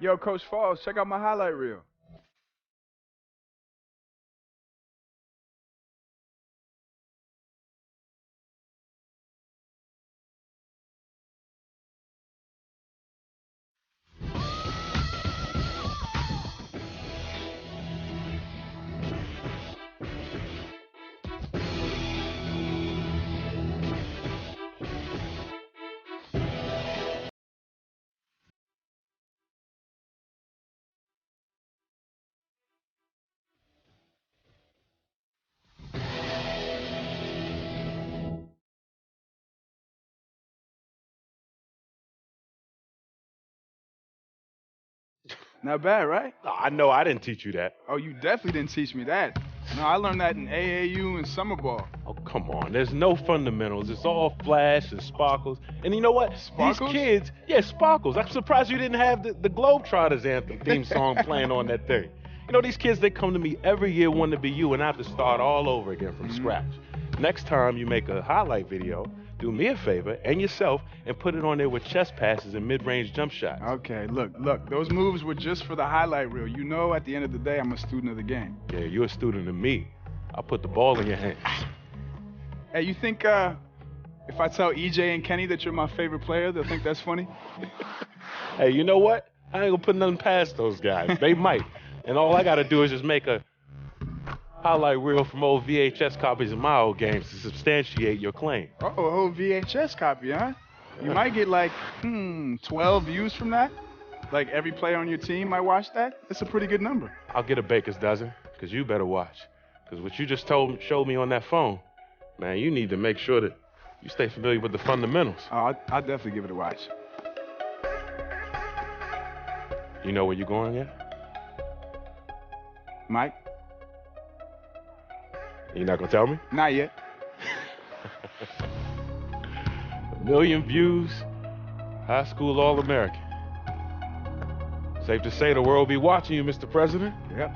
Yo, Coach Falls, check out my highlight reel. Not bad, right? I know I didn't teach you that. Oh, you definitely didn't teach me that. No, I learned that in AAU and summer ball. Oh, come on. There's no fundamentals. It's all flash and sparkles. And you know what? Sparkles? These kids, yeah, sparkles. I'm surprised you didn't have the Globetrotters anthem theme song playing on that thing. You know, these kids, they come to me every year wanting to be you, and I have to start all over again from scratch. Next time you make a highlight video, do me a favor and yourself and put it on there with chest passes and mid-range jump shots. Okay, look, those moves were just for the highlight reel. You know, at the end of the day, I'm a student of the game. Yeah, you're a student of me. I'll put the ball in your hands. Hey, you think if I tell EJ and Kenny that you're my favorite player, they'll think that's funny? Hey, you know what? I ain't gonna put nothing past those guys. They might. And all I gotta do is just make a highlight reel from old VHS copies of my old games to substantiate your claim. Oh, a whole VHS copy, huh? You might get like, 12 views from that. Like every player on your team might watch that. That's a pretty good number. I'll get a baker's dozen, because you better watch. Because what you just showed me on that phone, man, you need to make sure that you stay familiar with the fundamentals. Oh, I'll definitely give it a watch. You know where you're going yet? Mike? You're not gonna tell me? Not yet. 1 million views, high school All-American. Safe to say the world will be watching you, Mr. President. Yep.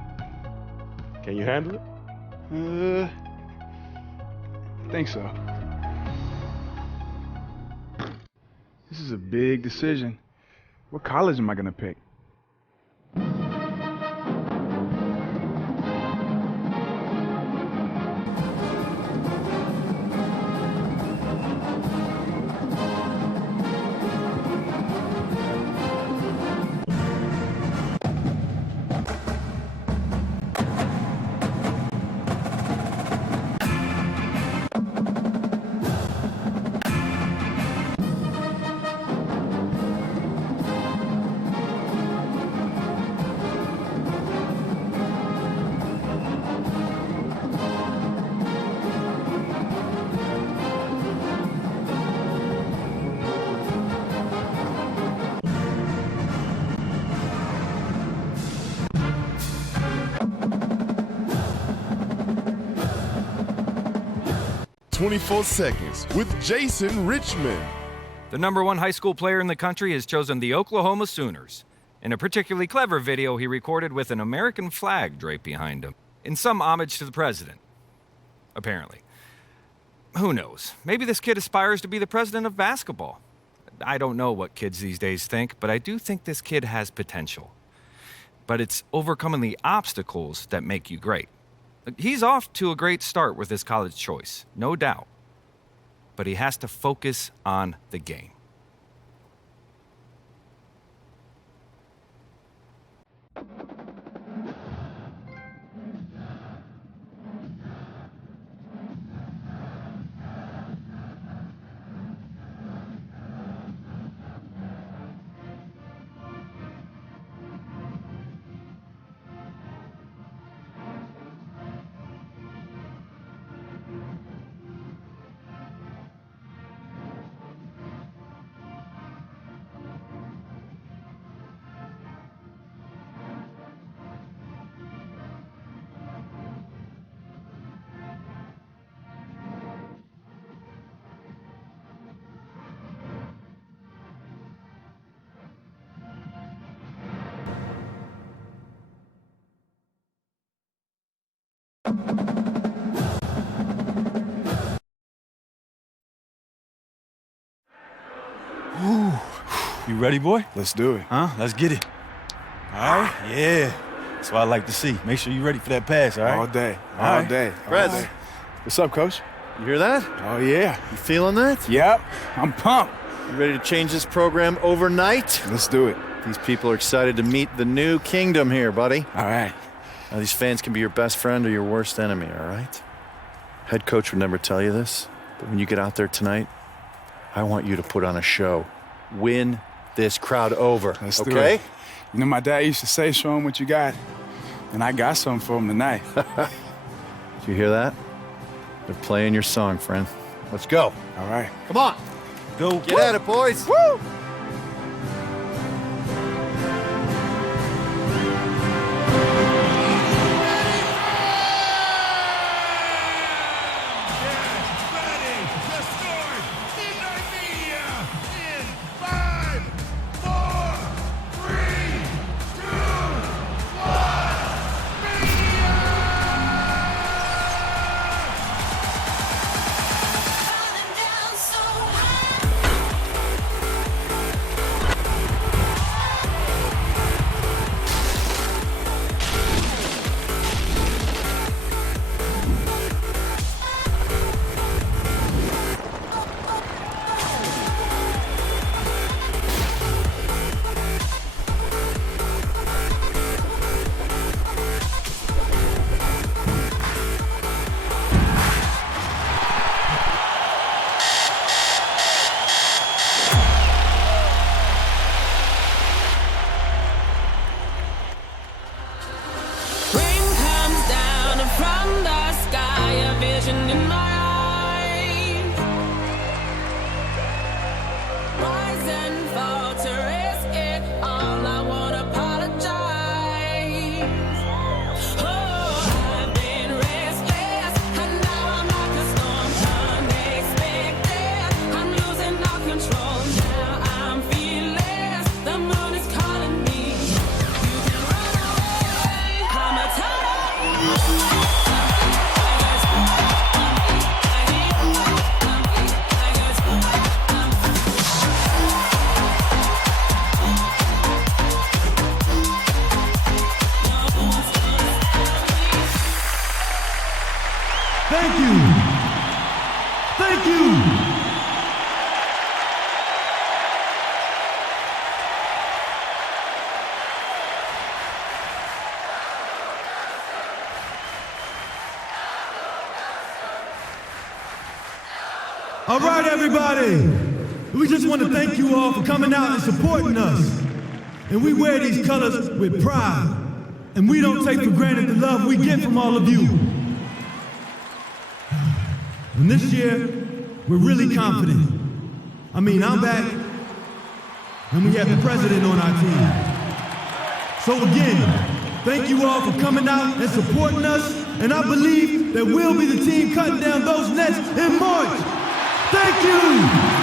Can you handle it? Think so. This is a big decision. What college am I gonna pick? "24 Seconds" with Jason Richmond. The #1 high school player in the country has chosen the Oklahoma Sooners. In a particularly clever video he recorded with an American flag draped behind him, in some homage to the president. Apparently. Who knows? Maybe this kid aspires to be the president of basketball. I don't know what kids these days think, but I do think this kid has potential. But it's overcoming the obstacles that make you great. He's off to a great start with his college choice, no doubt. But he has to focus on the game. Ooh. You ready, boy? Let's do it. Huh? Let's get it. All right? Yeah. That's what I like to see. Make sure you're ready for that pass, all right? All day. All All right. day. Fred. All day. What's up, Coach? You hear that? Oh, yeah. You feeling that? Yep. I'm pumped. You ready to change this program overnight? Let's do it. These people are excited to meet the new kingdom here, buddy. All right. Now, these fans can be your best friend or your worst enemy, all right? Head coach would never tell you this, but when you get out there tonight, I want you to put on a show. Win this crowd over, Let's do okay? it. You know, my dad used to say, show him what you got. And I got something for him tonight. Did you hear that? They're playing your song, friend. Let's go. All right. Come on. Go. Get at it, boys. Woo! Thank you. Thank you. All right, everybody. We just want to thank you all for coming out and supporting us. And we wear these colors with pride. And we don't take for granted the love we get from all of you. And this year, we're really confident. I mean, I'm back, and we have the president on our team. So again, thank you all for coming out and supporting us, and I believe that we'll be the team cutting down those nets in March. Thank you!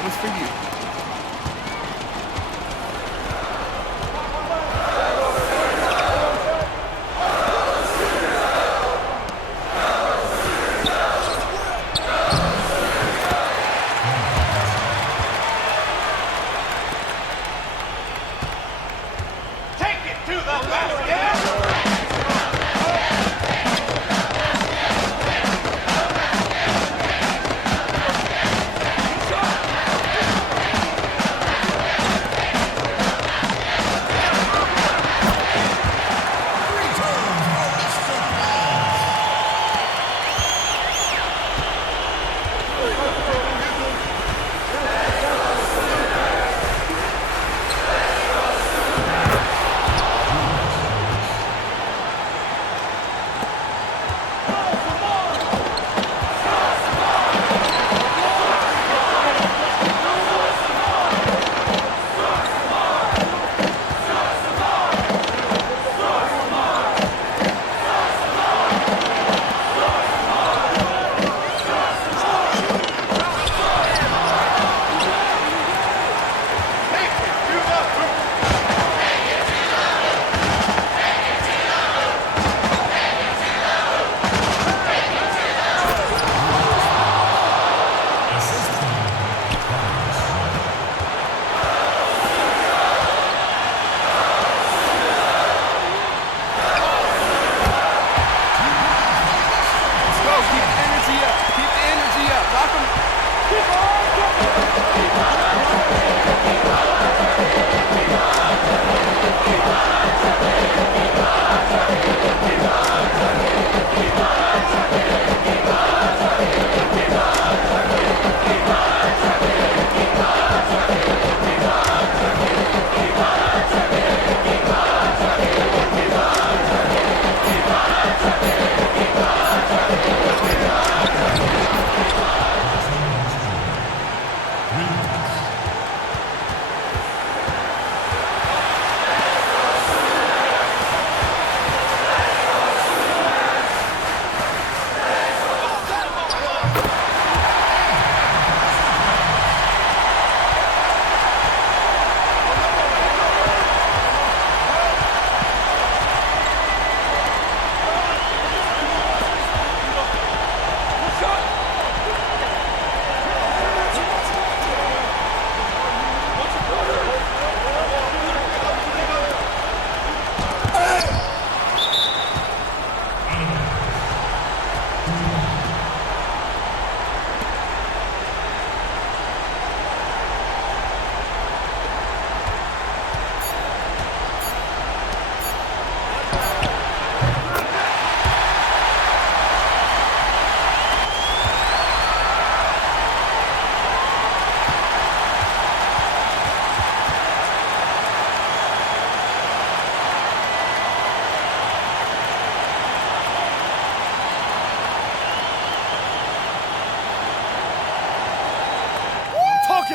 That was for you. Take it to the basket!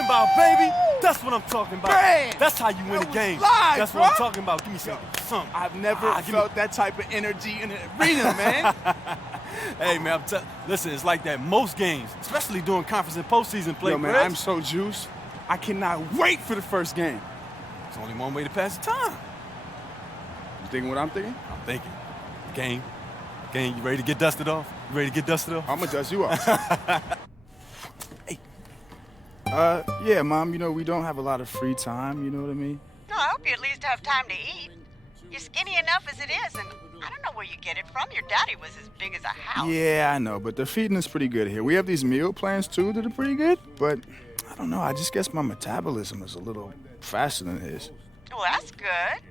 about, baby. That's what I'm talking about. Man, That's how you win a that was game. live, That's bro. what I'm talking about. Give me something. I've never felt that type of energy in an arena, man. Hey, man, listen, it's like that most games, especially during conference and postseason play. Yo, man, Prez. I'm so juiced. I cannot wait for the first game. There's only one way to pass the time. You thinking what I'm thinking? I'm thinking. Game, you ready to get dusted off? You ready to get dusted off? I'm gonna dust you off. Hey. Yeah, Mom, you know, we don't have a lot of free time, you know what I mean? No, I hope you at least have time to eat. You're skinny enough as it is, and I don't know where you get it from. Your daddy was as big as a house. Yeah, I know, but they're feeding us pretty good here. We have these meal plans, too, that are pretty good, but I don't know, I just guess my metabolism is a little faster than his. Well, that's good.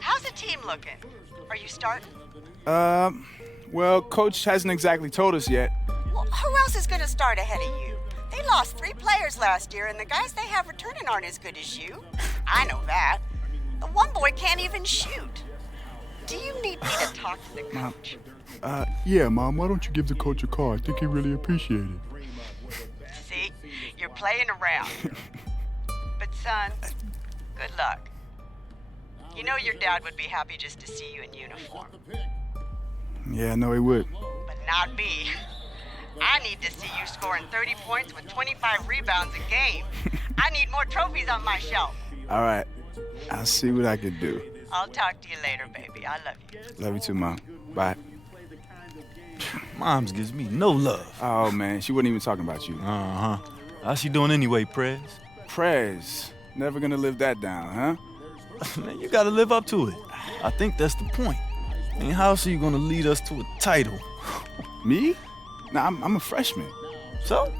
How's the team looking? Are you starting? Well, Coach hasn't exactly told us yet. Well, who else is going to start ahead of you? They lost 3 players last year, and the guys they have returning aren't as good as you. I know that. The one boy can't even shoot. Do you need me to talk to the coach? Yeah, Mom, why don't you give the coach a call? I think he'd really appreciate it. See, you're playing around. But son, good luck. You know your dad would be happy just to see you in uniform. Yeah, no, he would. But not me. I need to see you scoring 30 points with 25 rebounds a game. I need more trophies on my shelf. All right, I'll see what I can do. I'll talk to you later, baby. I love you. Love you too, Mom. Bye. Moms gives me no love. Oh, man, she wasn't even talking about you. Uh-huh. How's she doing anyway, Prez? Prez, never gonna live that down, huh? Man, you gotta live up to it. I think that's the point. I mean, how else are you gonna lead us to a title? Me? Nah, I'm a freshman. So?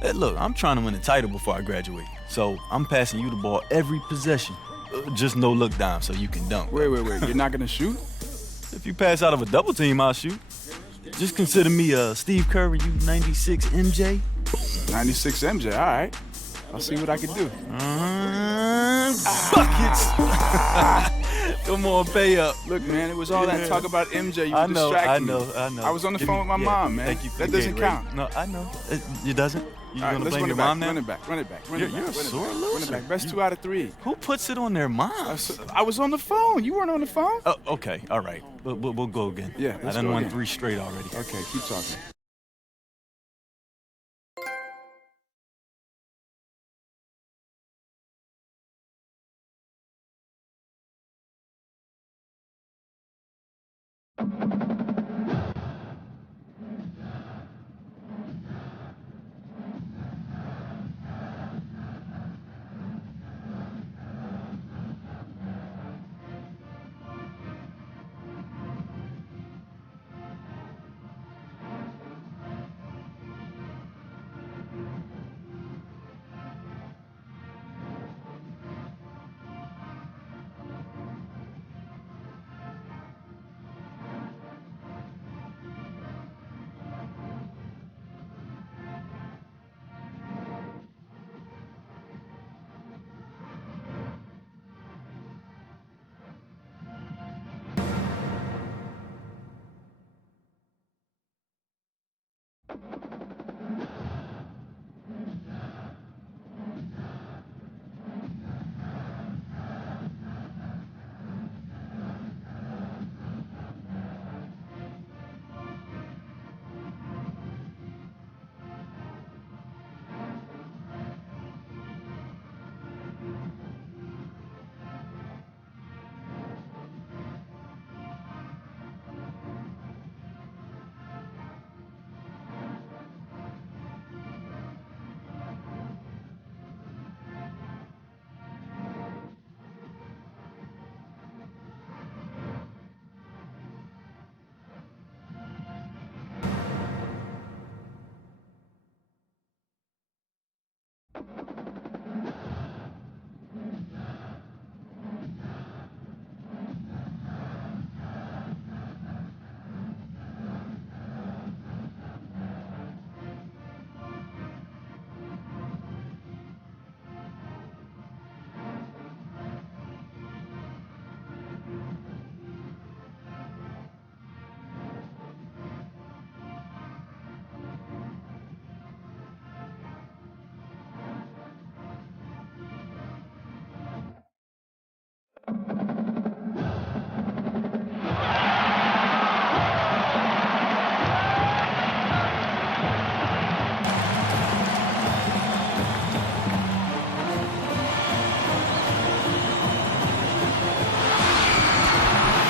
Hey, look, I'm trying to win a title before I graduate. So I'm passing you the ball every possession. Just no look down so you can dunk. Wait. You're not gonna shoot? If you pass out of a double team, I'll shoot. Just consider me Steve Curry, you 96 MJ. 96 MJ, all right. I'll see what I can do. Buckets! Come on, pay up. Look, man, it was all that talk about MJ. You I know. distracted me. I know. I was on the phone with my mom, man. Thank you for that the doesn't Gatorade. count. No, I know. It doesn't? You All right, gonna let's blame run your it back. mom now? Run it back. You're a sore Run it loser. back. Best 2 out of 3. Who puts it on their mom? I was on the phone. You weren't on the phone? Oh, okay, all right. We'll go again. Yeah, I let's done go won again. 3 straight already. Okay, keep talking.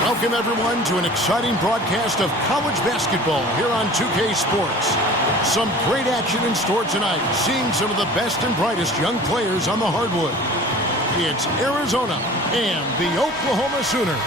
Welcome, everyone, to an exciting broadcast of college basketball here on 2K Sports. Some great action in store tonight, seeing some of the best and brightest young players on the hardwood. It's Arizona and the Oklahoma Sooners.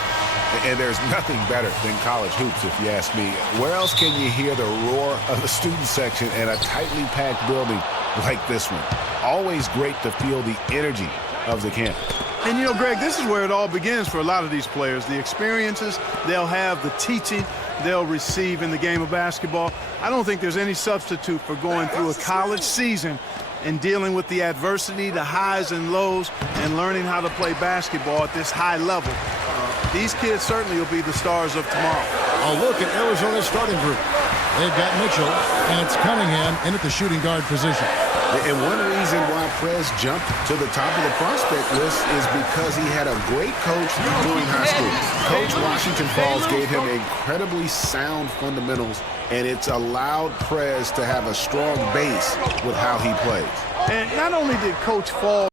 And there's nothing better than college hoops, if you ask me. Where else can you hear the roar of the student section in a tightly packed building like this one? Always great to feel the energy of the campus. And, you know, Greg, this is where it all begins for a lot of these players. The experiences they'll have, the teaching they'll receive in the game of basketball. I don't think there's any substitute for going through a college season and dealing with the adversity, the highs and lows, and learning how to play basketball at this high level. These kids certainly will be the stars of tomorrow. A look at Arizona's starting group. They've got Mitchell, and it's Cunningham in at the shooting guard position. And one reason why Prez jumped to the top of the prospect list is because he had a great coach during high school. Coach Washington Falls gave him incredibly sound fundamentals, and it's allowed Prez to have a strong base with how he plays. And not only did Coach Falls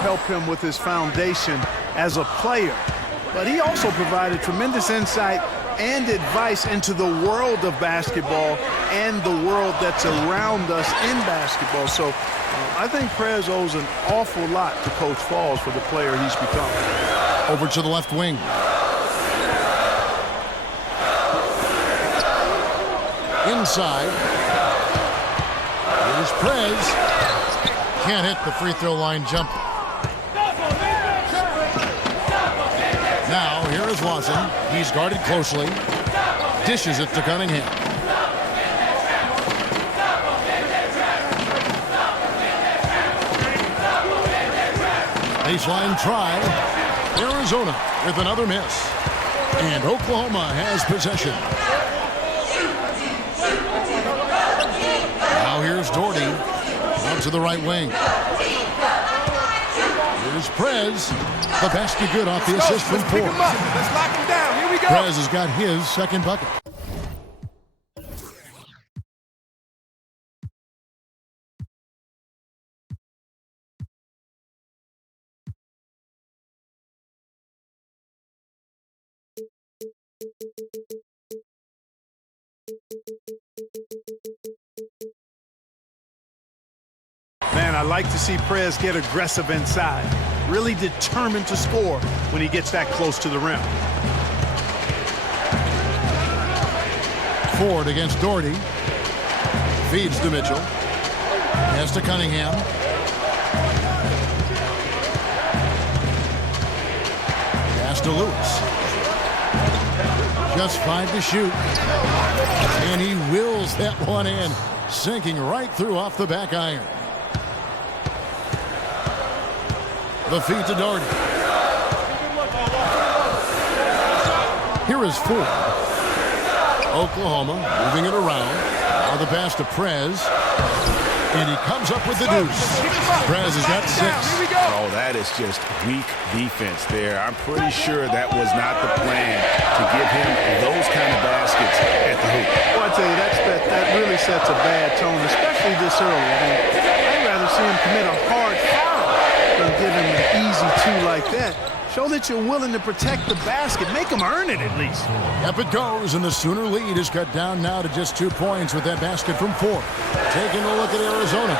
helped him with his foundation as a player, but he also provided tremendous insight and advice into the world of basketball and the world that's around us in basketball. So I think Prez owes an awful lot to Coach Falls for the player he's become. Over to the left wing. Inside. Here's Prez. Can't hit the free throw line jumper. Now, here is Lawson. He's guarded closely. Dishes it to Cunningham. Baseline try. Arizona with another miss. And Oklahoma has possession. Now here's Doherty. Out to the right wing. Here's Prez. The basket good off the assist from Ford. Let's lock him down. Here we go. Prez has got his second bucket. Man, I like to see Prez get aggressive inside. Really determined to score when he gets that close to the rim. Ford against Doherty. Feeds to Mitchell. Pass to Cunningham. Pass to Lewis. Just 5 to shoot. And he wills that one in. Sinking right through off the back iron. The feed to Doherty. Here is Ford. Oklahoma moving it around. Now the pass to Prez. And he comes up with the deuce. Prez has got 6. Oh, that is just weak defense there. I'm pretty sure that was not the plan to give him those kind of baskets at the hoop. Well, I tell you, that really sets a bad tone, especially this early. I mean, I'd rather see him commit a hard foul than give him an easy 2 like that. Show that you're willing to protect the basket. Make them earn it at least. Up it goes, and the Sooner lead is cut down now to just 2 points with that basket from 4. Taking a look at Arizona.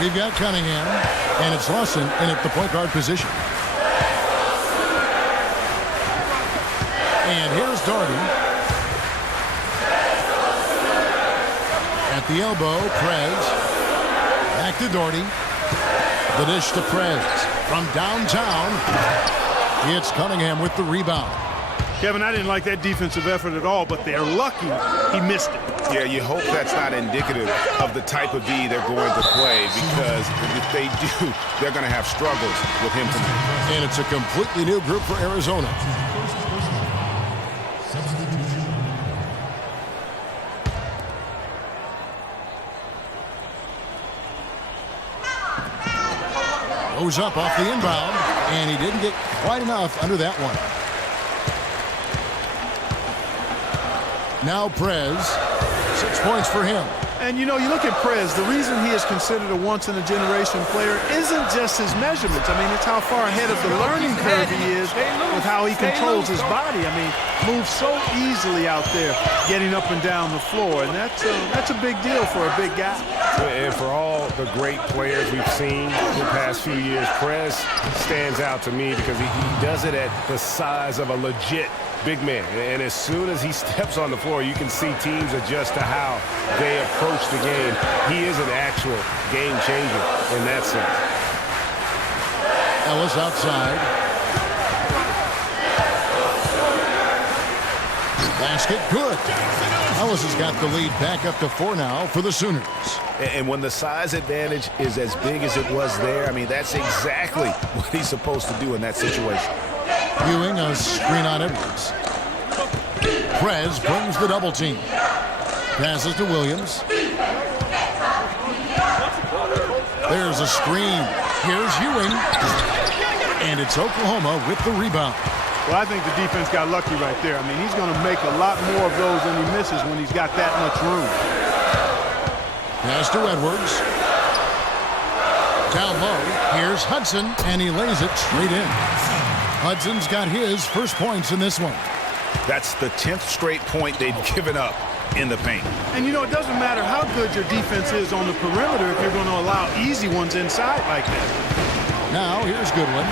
We've got Cunningham, and it's Lawson in at the point guard position. And here's Doherty. At the elbow, Prez. Back to Doherty. The dish to Prez. From downtown, it's Cunningham with the rebound. Kevin, I didn't like that defensive effort at all, but they're lucky he missed it. Yeah, you hope that's not indicative of the type of D they're going to play, because if they do, they're going to have struggles with him tonight. And it's a completely new group for Arizona. Goes up off the inbound, and he didn't get quite enough under that one. Now Prez, 6 points for him. And, you know, you look at Prez, the reason he is considered a once-in-a-generation player isn't just his measurements. I mean, it's how far ahead of the learning curve he is with how he controls his body. I mean, moves so easily out there, getting up and down the floor. And that's a big deal for a big guy. And for all the great players we've seen the past few years, Prez stands out to me because he does it at the size of a legit big man. And as soon as he steps on the floor, you can see teams adjust to how they approach the game. He is an actual game changer in that sense. Ellis outside. Basket good. Ellis has got the lead back up to 4 now for the Sooners. And when the size advantage is as big as it was there, I mean, that's exactly what he's supposed to do in that situation. Ewing a screen on Edwards. Prez brings the double team. Passes to Williams. There's a screen. Here's Ewing. And it's Oklahoma with the rebound. Well, I think the defense got lucky right there. I mean, he's going to make a lot more of those than he misses when he's got that much room. Pass to Edwards. Down low. Here's Hudson, and he lays it straight in. Hudson's got his first points in this one. That's the 10th straight point they've given up in the paint. And, you know, it doesn't matter how good your defense is on the perimeter if you're going to allow easy ones inside like that. Now, here's Goodwin.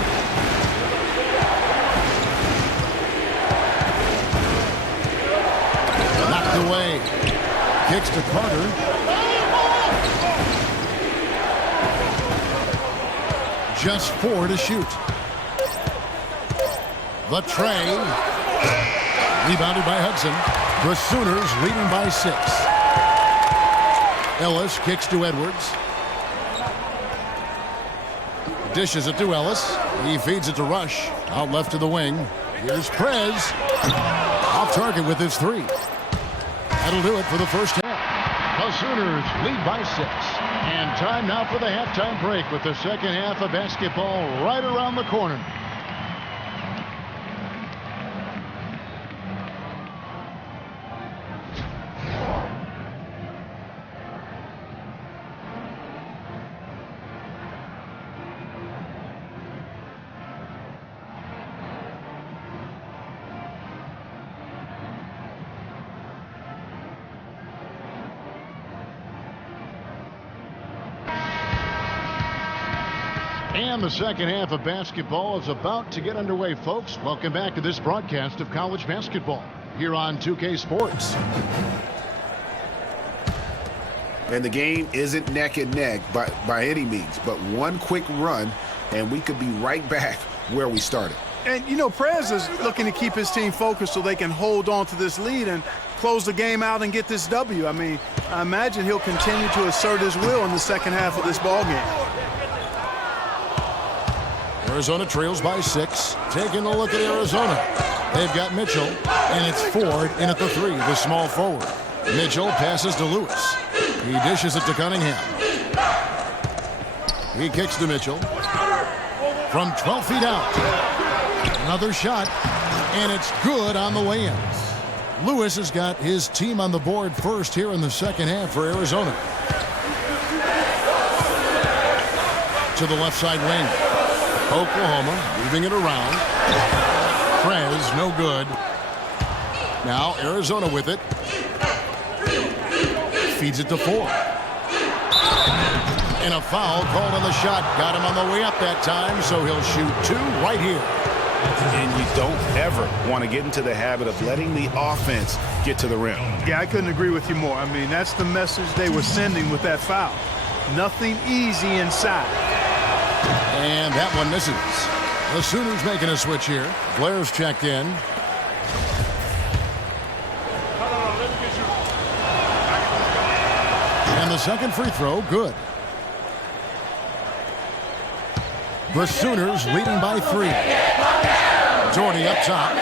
Knocked away. Kicks to Carter. Just 4 to shoot. The tray. Rebounded by Hudson. The Sooners leading by 6. Ellis kicks to Edwards. Dishes it to Ellis. He feeds it to Rush. Out left to the wing. Here's Prez. Off target with his 3. That'll do it for the first half. The Sooners lead by 6. And time now for the halftime break with the second half of basketball right around the corner. And the second half of basketball is about to get underway, folks. Welcome back to this broadcast of college basketball here on 2K Sports. And the game isn't neck and neck by any means, but one quick run, and we could be right back where we started. And, you know, Prez is looking to keep his team focused so they can hold on to this lead and close the game out and get this W. I mean, I imagine he'll continue to assert his will in the second half of this ball game. Arizona trails by 6. Taking a look at Arizona. They've got Mitchell, and it's Ford in at the 3, the small forward. Mitchell passes to Lewis. He dishes it to Cunningham. He kicks to Mitchell. From 12 feet out. Another shot, and it's good on the way in. Lewis has got his team on the board first here in the second half for Arizona. To the left side wing. Oklahoma moving it around. Prez, no good. Now Arizona with it. Feeds it to Ford. And a foul called on the shot. Got him on the way up that time, so he'll shoot 2 right here. And you don't ever want to get into the habit of letting the offense get to the rim. Yeah, I couldn't agree with you more. I mean, that's the message they were sending with that foul. Nothing easy inside. And that one misses. The Sooners making a switch here. Blair's checked in. And the second free throw, good. The Sooners leading by 3. Jordy up top.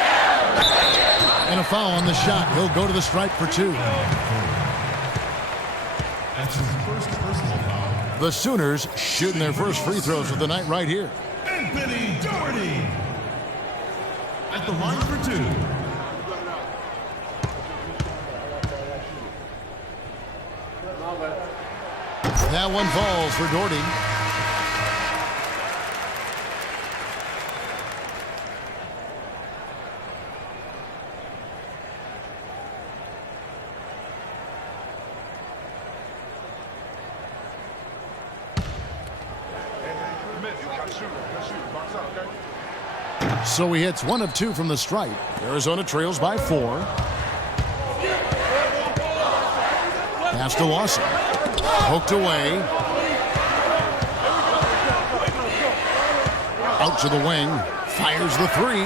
And a foul on the shot. He'll go to the stripe for 2. The Sooners shooting their first free throws of the night right here. Anthony Doherty at the line for 2. That one falls for Doherty. So he hits 1 of 2 from the stripe. Arizona trails by 4. Pass to Lawson. Poked away. Out to the wing. Fires the 3.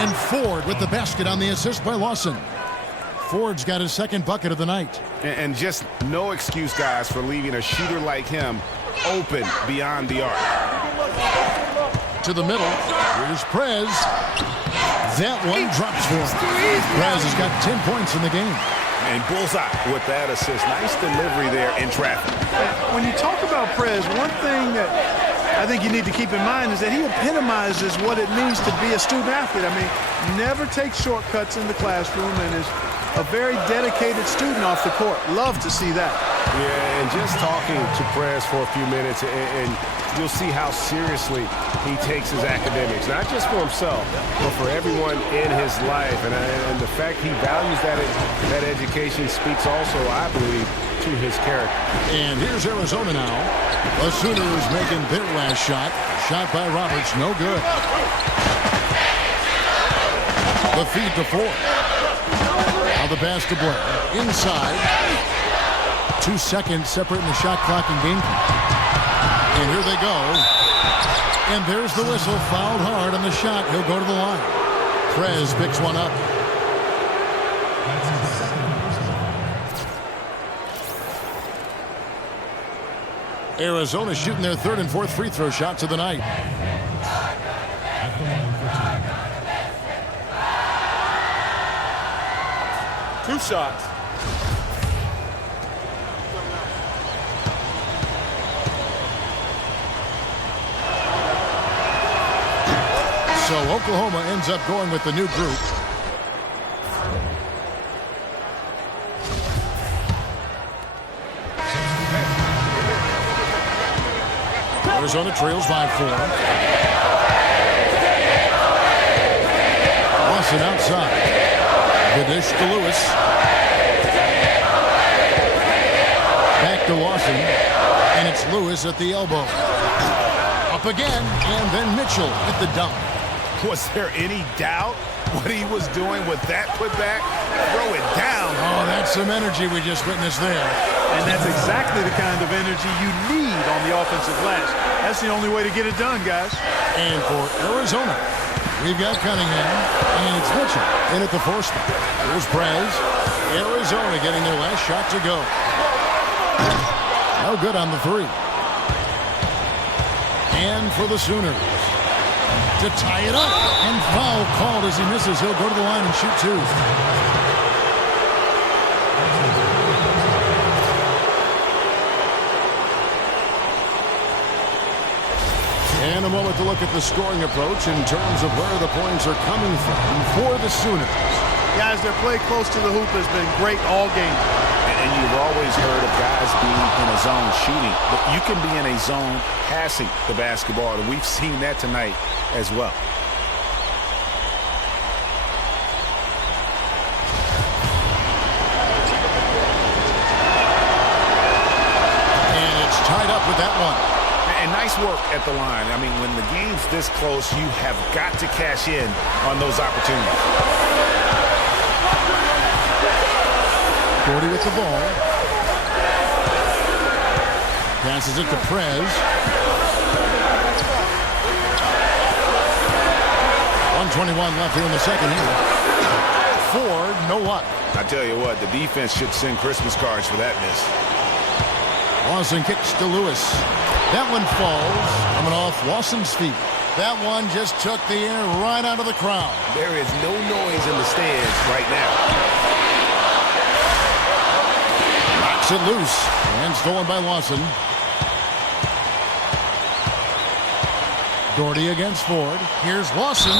And Ford with the basket on the assist by Lawson. Ford's got his second bucket of the night. And just no excuse, guys, for leaving a shooter like him open beyond the arc. To the middle. Here's Prez. That one drops for him. Prez has got 10 points in the game. And bullseye with that assist. Nice delivery there in traffic. When you talk about Prez, one thing that I think you need to keep in mind is that he epitomizes what it means to be a student athlete. I mean, never takes shortcuts in the classroom and is a very dedicated student off the court. Love to see that. Yeah, and just talking to Prez for a few minutes, and you'll see how seriously he takes his academics, not just for himself, but for everyone in his life. And the fact he values that education speaks also, I believe, to his character. And here's Arizona now. The Sooners making their last shot. Shot by Roberts, no good. The feed to Ford. Now the pass to Blair. Inside. 2 seconds separating the shot clock and game clock. And here they go. And there's the whistle. Fouled hard on the shot. He'll go to the line. Prez picks one up. Arizona shooting their 3rd and 4th free throw shots of the night. Two shots. So Oklahoma ends up going with the new group. Arizona trails by 4. Lawson outside. The dish to Lewis. Back to Lawson. And it's Lewis at the elbow. Up again. And then Mitchell at the dunk. Was there any doubt what he was doing with that putback? Throw it down. Oh, that's some energy we just witnessed there. And that's exactly the kind of energy you need on the offensive glass. That's the only way to get it done, guys. And for Arizona, we've got Cunningham, and it's Mitchell in at the 4 spot. Here's Prez. Arizona getting their last shot to go. No good on the 3. And for the Sooners, to tie it up. And foul called as he misses. He'll go to the line and shoot 2. And a moment to look at the scoring approach in terms of where the points are coming from for the Sooners. Guys, their play close to the hoop has been great all game. And you've always heard of guys being in a zone shooting, but you can be in a zone passing the basketball, and we've seen that tonight as well. And it's tied up with that one. And nice work at the line. I mean, when the game's this close, you have got to cash in on those opportunities. Gordy with the ball. Passes it to Prez. 1:21 left here in the second half. Ford, no luck. I tell you what, the defense should send Christmas cards for that miss. Lawson kicks to Lewis. That one falls, coming off Lawson's feet. That one just took the air right out of the crowd. There is no noise in the stands right now. Knocks it loose and stolen by Lawson. Doherty against Ford. Here's Lawson.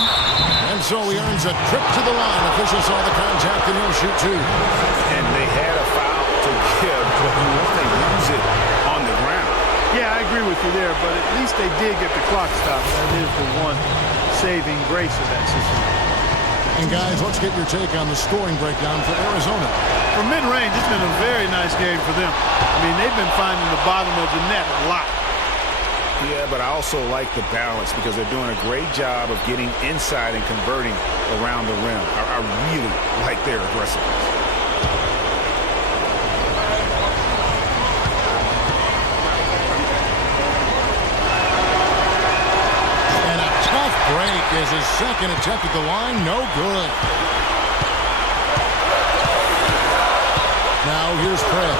And so he earns a trip to the line. Official saw the contact and he'll shoot two. And they had a foul to give, but you want to use it on the ground. Yeah, I agree with you there, but at least they did get the clock stopped. That is the one saving grace of that situation. And guys, let's get your take on the scoring breakdown for Arizona. For mid-range, it's been a very nice game for them. I mean, they've been finding the bottom of the net a lot. Yeah, but I also like the balance because they're doing a great job of getting inside and converting around the rim. I really like their aggressiveness. Break is his second attempt at the line. No good. Now here's Prez.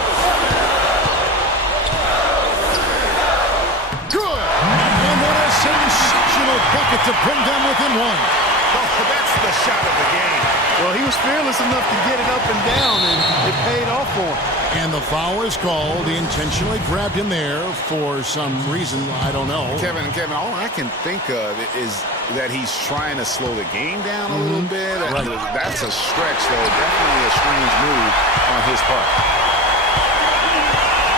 Good. And what a sensational bucket to bring them within one. Oh, that's the shot of the game. Well, he was fearless enough to get it up and down, and it paid off for him. And the foul is called. He intentionally grabbed him there for some reason, I don't know. Kevin, all I can think of is that he's trying to slow the game down a little bit. Right. That's a stretch, though. Definitely a strange move on his part.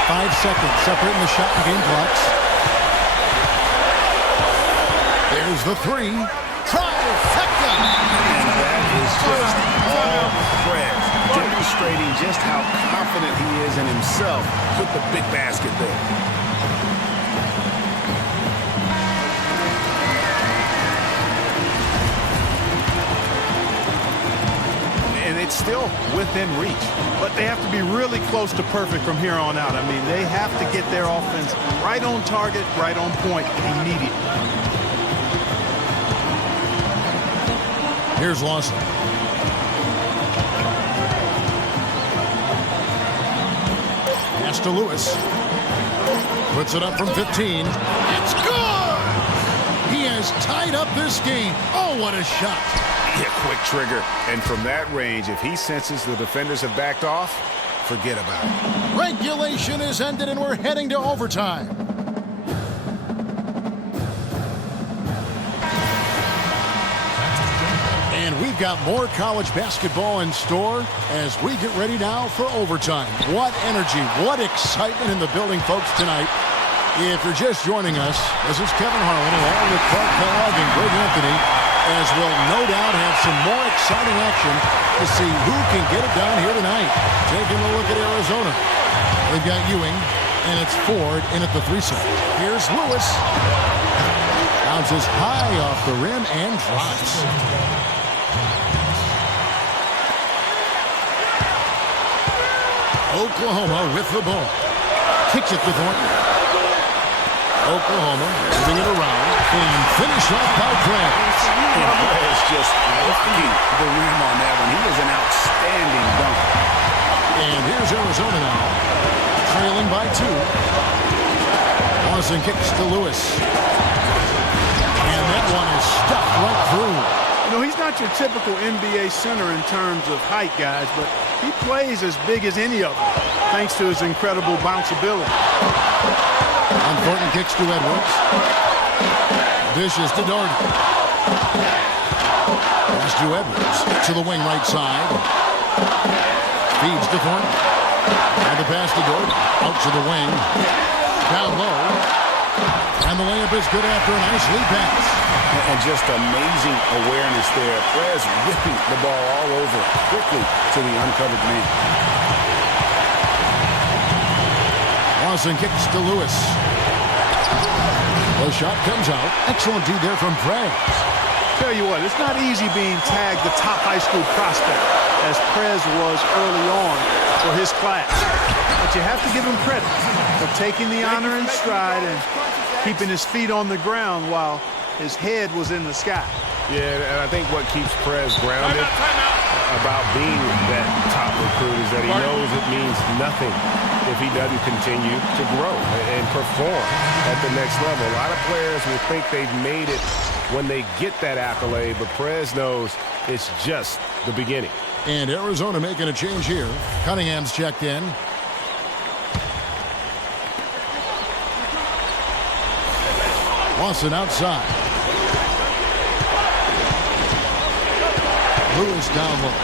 5 seconds separating the shot and game clocks. There's the three. Trifecta! And that is just all Prez, demonstrating just how confident he is in himself with the big basket there. And it's still within reach. But they have to be really close to perfect from here on out. I mean, they have to get their offense right on target, right on point immediately. Here's Lawson. Pass to Lewis. Puts it up from 15. It's good! He has tied up this game. Oh, what a shot. Yeah, quick trigger. And from that range, if he senses the defenders have backed off, forget about it. Regulation is ended and we're heading to overtime. And we've got more college basketball in store as we get ready now for overtime. What energy, what excitement in the building, folks, tonight. If you're just joining us, this is Kevin Harlan along with Clark Kellogg and Greg Anthony, as we'll no doubt have some more exciting action to see who can get it done here tonight. Taking a look at Arizona. They've got Ewing, and it's Ford in at the 3 set. Here's Lewis. Bounces high off the rim and drops. Oklahoma with the ball. Kicks it to Thornton. Oklahoma moving it around and finish off by Prez. And Prez just looking the rim on that one. He was an outstanding dunk. And here's Arizona now, trailing by 2. Lawson kicks to Lewis. And that one is stuffed right through. You know, he's not your typical NBA center in terms of height, guys, but he plays as big as any of them, thanks to his incredible bounceability. And Thornton kicks to Edwards. Dishes to Doherty. Pass to Edwards. To the wing right side. Feeds to Thornton. And the pass to Gordon. Out to the wing. Down low. And the layup is good after a nice lead pass. And just amazing awareness there. Prez whipping the ball all over quickly to the uncovered man. Lawson kicks to Lewis. The shot comes out. Excellent D there from Prez. Tell you what, it's not easy being tagged the top high school prospect, as Prez was early on for his class. But you have to give him credit for taking the honor in stride and keeping his feet on the ground while his head was in the sky. Yeah, and I think what keeps Prez grounded about being that top recruit is that he knows it means nothing if he doesn't continue to grow and perform at the next level. A lot of players will think they've made it when they get that accolade, but Prez knows it's just the beginning. And Arizona making a change here. Cunningham's checked in. Lawson outside. Lewis down low.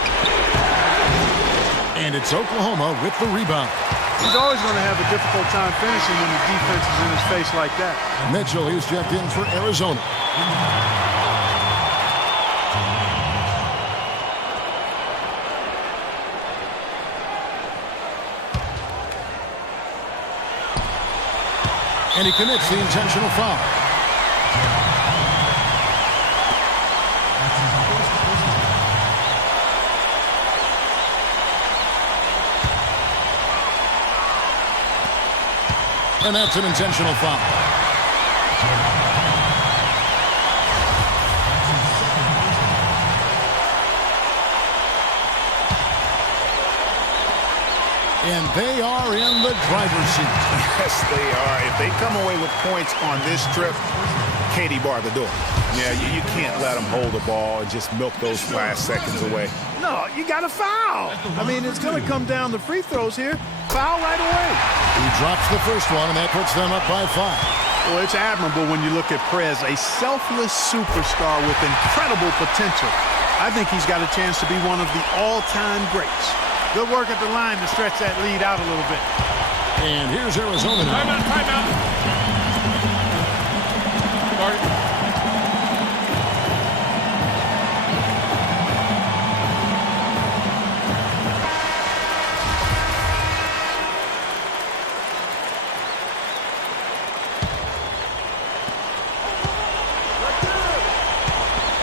And it's Oklahoma with the rebound. He's always going to have a difficult time finishing when the defense is in his face like that. Mitchell, he's checked in for Arizona. And he commits the intentional foul. And that's an intentional foul. And they are in the driver's seat. Yes, they are. If they come away with points on this trip, Katie bar the door. Yeah, you can't let them hold the ball and just milk those last seconds away. No, you got to foul. I mean, it's going to come down to free throws here. Foul right away. He drops the first one, and that puts them up by 5. Well, it's admirable when you look at Prez, a selfless superstar with incredible potential. I think he's got a chance to be one of the all-time greats. Good work at the line to stretch that lead out a little bit. And here's Arizona now. Timeout.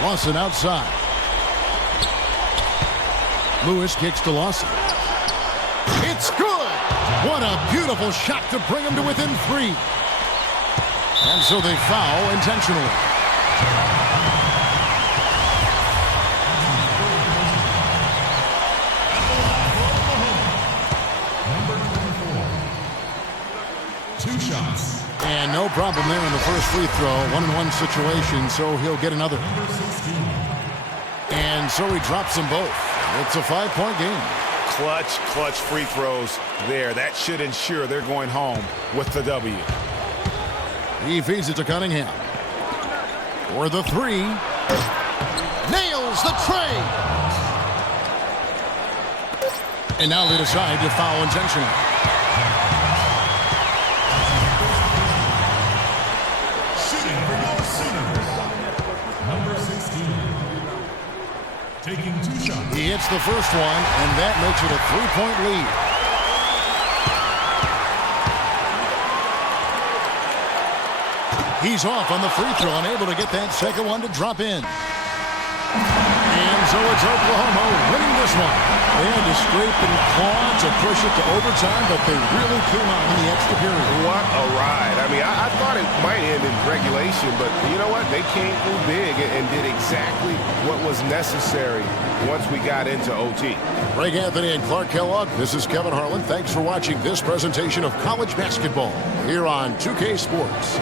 Lawson outside. Lewis kicks to Lawson. It's good! What a beautiful shot to bring him to within 3. And so they foul intentionally. Number 24. 2 shots. And no problem there in the first free throw. 1-on-1 situation, so he'll get another. And so he drops them both. It's a 5-point game. Clutch free throws there. That should ensure they're going home with the W. He feeds it to Cunningham. For the 3. Nails the tray. And now they decide to foul intentionally. Number 16. Taking 2 shots. He hits the first one, and that makes it a 3-point lead. He's off on the free throw, unable to get that second one to drop in. And so it's Oklahoma winning this one. They had to scrape and claw to push it to overtime, but they really came out in the extra period. What a ride. I mean, I thought it might end in regulation, but you know what? They came through big and did exactly what was necessary once we got into OT. Greg Anthony and Clark Kellogg, this is Kevin Harlan. Thanks for watching this presentation of college basketball here on 2K Sports.